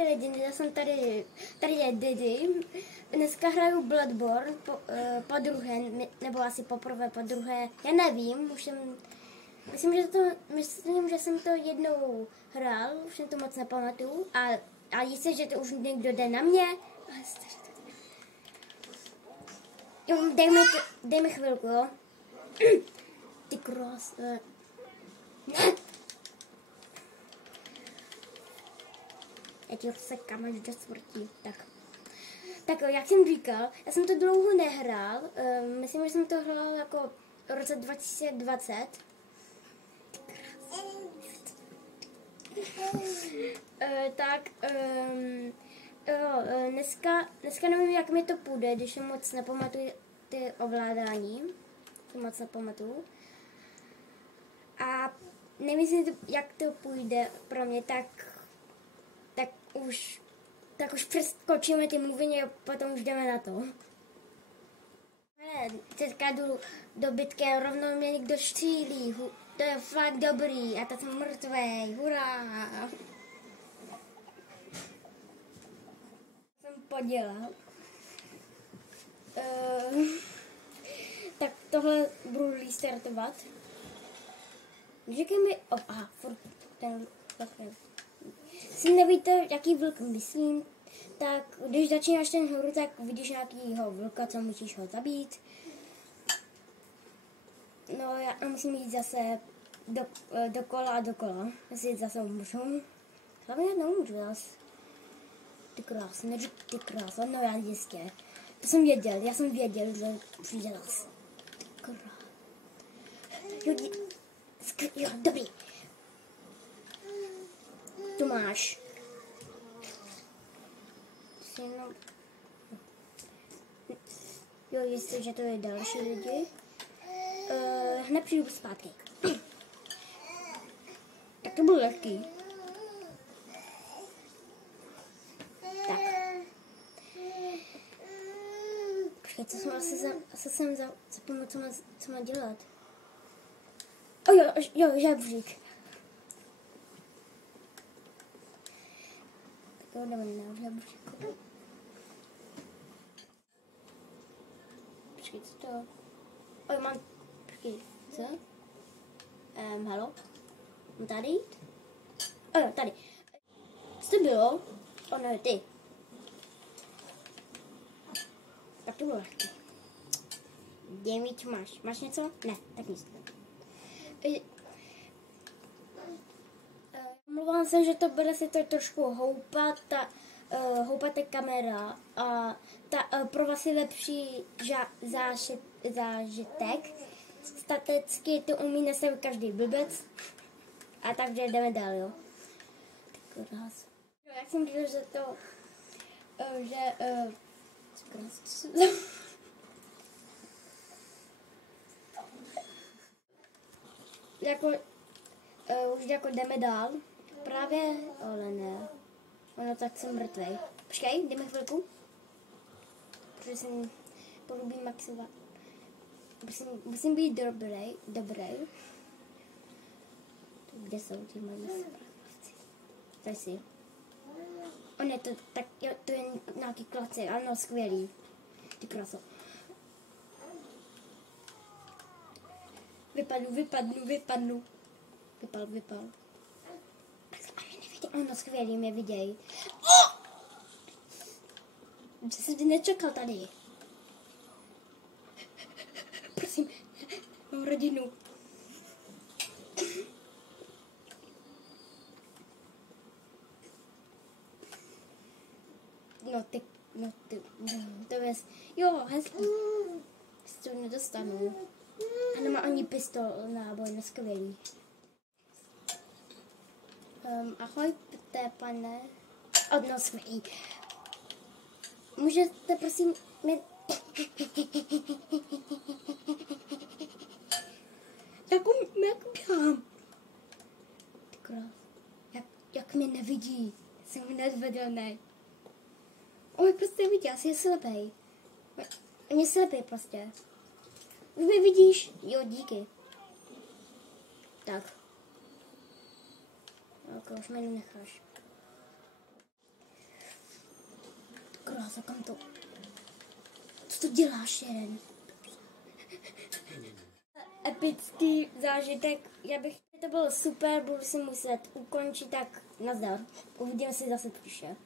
Ahojte lidi, já jsem tady je Didi. Dneska hraju Bloodborne po druhé, nebo asi poprvé, po druhé, já nevím, myslím, že jsem to jednou hrál, už jsem to moc nepamatuju, a jistě, že to už někdo jde na mě. Jo, dej mi chvilku, jo. Ty krás. Ne. Já ti ho sekám až do smrti. Tak jak jsem říkal, já jsem to dlouho nehrál. Myslím, že jsem to hrál jako v roce 2020. Dneska nevím, jak mi to půjde, když se moc nepamatuju ty ovládání. To moc nepamatuju. A nemyslím, jak to půjde pro mě, tak už přeskočíme ty mluviny a potom už jdeme na to. Teďka jdu do bitky a rovnou mě někdo střílí. To je fakt dobrý a teď jsem mrtvej. Hurá! Jsem podělal. Tak tohle budu restartovat. Říkej mi... furt ten... Si nevíte, jaký vlk myslím, tak když začínáš ten hru, tak vidíš nějakýho vlka, co musíš ho zabít. No já musím jít zase dokola a dokola. Jestli zase můžu. Hlavně já nemůžu zase. Ty krás, neřík ty krás, no já jistě. To jsem věděl, že přijde zase. Ty krás. Jo, dobrý. Tu máš. Jo, jistě, že to je další lidi. Hned přijdu zpátky. Tak to bylo lehký. Tak. Počkej, co jsem zapomněl, co má dělat. Jo, žabřík. Jo, jdeme na žabříku. Počkej, co to? Počkej, co? Halo? Mám tady jít? Jo, tady. Co to bylo? No, ty. Tak to bylo lehké. Dej mi, co máš. Máš něco? Ne, tak nic. Mluvám se, že to bude se to trošku houpat ta kamera a pro vás je lepší zážitek. Staticky to umí nastavit každý blbec. A takže jdeme dál, jo. Tak ráz. Jak jsem říkal, že to, už jako jdeme dál. Právě, ale ne. Ono tak jsem mrtvej. Počkej, jdeme chvilku. Protože jsem polubí maximálně. Musím být dobrý. Kde jsou ty malí správci? Tady si. On je to, tak jo, to je nějaký klace, ano, skvělý. Ty kraso. Vypadnu. Vypal. Ano, skvělý, mě viděj. Co jsem ty nečekal tady? Prosím, mám rodinu. To je... Jo, hezký. Si to nedostanu. A nemá ani pistol, náboj, neskvělý. Ahoj, pane. Odnosný. Můžete prosím mě... Jak běhám? Ty krás. Jak mě nevidí. Jsem nezvedelný. On prostě nevidí, asi je slepej. On je slepej prostě. Už mě vidíš? Jo, díky. Tak. Ok, už mě necháš. krása, kam to? Co to děláš, jeden? Epický zážitek, to bylo super, budu si muset ukončit, tak nazdar. Uvidíme se zase příště.